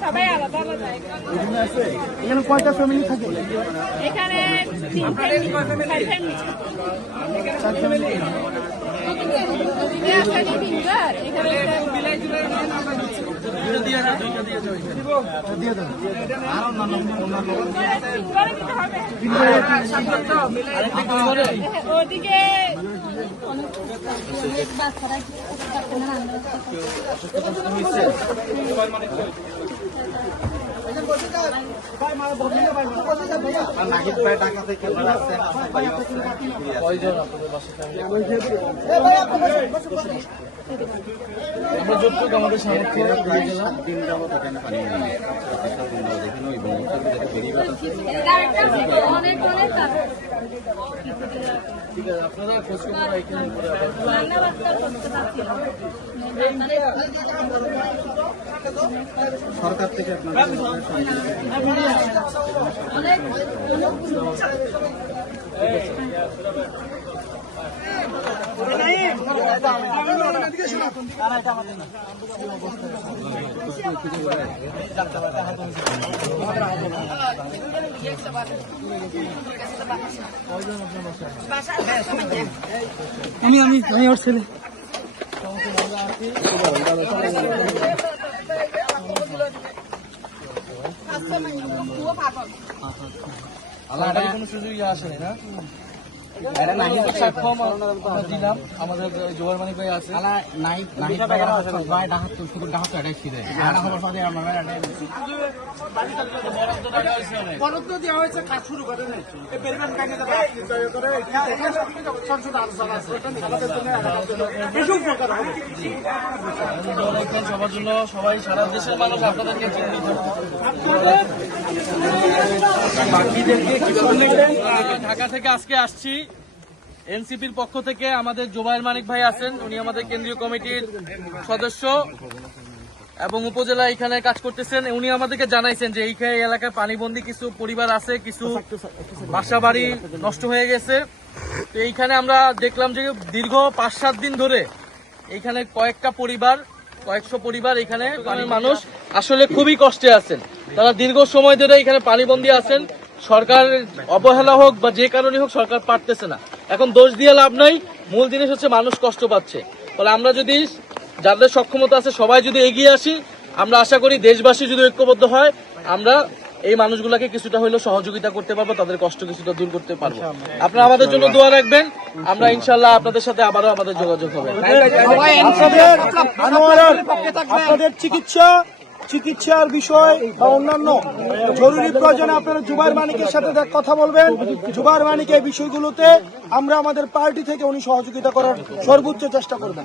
সবাই আলাদা আলাদা। এখানে কয়টা ফ্যামিলি থাকে? এখানে 3 ফ্যামিলি। ওদিকে বাচ্চারা আমরা যতটুকু আমাদের সামর্থ্য ঠিক আছে, আপনারা খোঁজ খবর এখানে সরকার থেকে আমি ওর ছেলে কোনো সুযোগ আসেনি না দিলাম আমাদের জোয়ার মানিক ভাই আছে বরাদ্দ দেওয়া হয়েছে, কাজ শুরু করে সবার জন্য সবাই সারা দেশের মানুষ আপনাদেরকে চিহ্নিত ঢাকা থেকে আজকে আসছি এনসিপির পক্ষ থেকে। আমাদের জোবায়ের মানিক ভাই আছেন, উনি আমাদের কেন্দ্রীয় কমিটির সদস্য এবং উপজেলা এখানে কাজ করতেছেন। উনি আমাদেরকে জানাইছেন যে এই এলাকায় পানিবন্দী কিছু পরিবার আছে, কিছু বাসা বাড়ি নষ্ট হয়ে গেছে। তো এইখানে আমরা দেখলাম যে দীর্ঘ 5-7 দিন ধরে এইখানে কয়েকশো পরিবার এখানে মানুষ আসলে খুবই কষ্টে আছেন। তারা দীর্ঘ সময় ধরে এখানে পানিবন্দী আছেন। সরকার অবহেলা হোক বা যে কারণে হোক সরকার পারতেছে না। এখন দোষ দিয়ে লাভ নাই, মূল জিনিস হচ্ছে মানুষ কষ্ট পাচ্ছে। ফলে আমরা যদি যাদের সক্ষমতা আছে সবাই যদি এগিয়ে আসি, আমরা আশা করি দেশবাসী যদি ঐক্যবদ্ধ হয় আমরা এই মানুষগুলোকে কিছুটা হলেও সহযোগিতা করতে পারবো, তাদের কষ্ট কিছুটা দূর করতে পারবো। আপনারা আমাদের জন্য দোয়া রাখবেন, আমরা ইনশাল্লাহ আপনাদের সাথে আবারও আমাদের যোগাযোগ হবে। আপনাদের চিকিৎসার বিষয় বা অন্যান্য জরুরি প্রয়োজনে আপনারা জুবায়ের মানিকের সাথে কথা বলবেন। জুবায়ের মানিক এই বিষয়গুলোতে আমরা আমাদের পার্টি থেকে উনি সহযোগিতা করার সর্বোচ্চ চেষ্টা করবেন।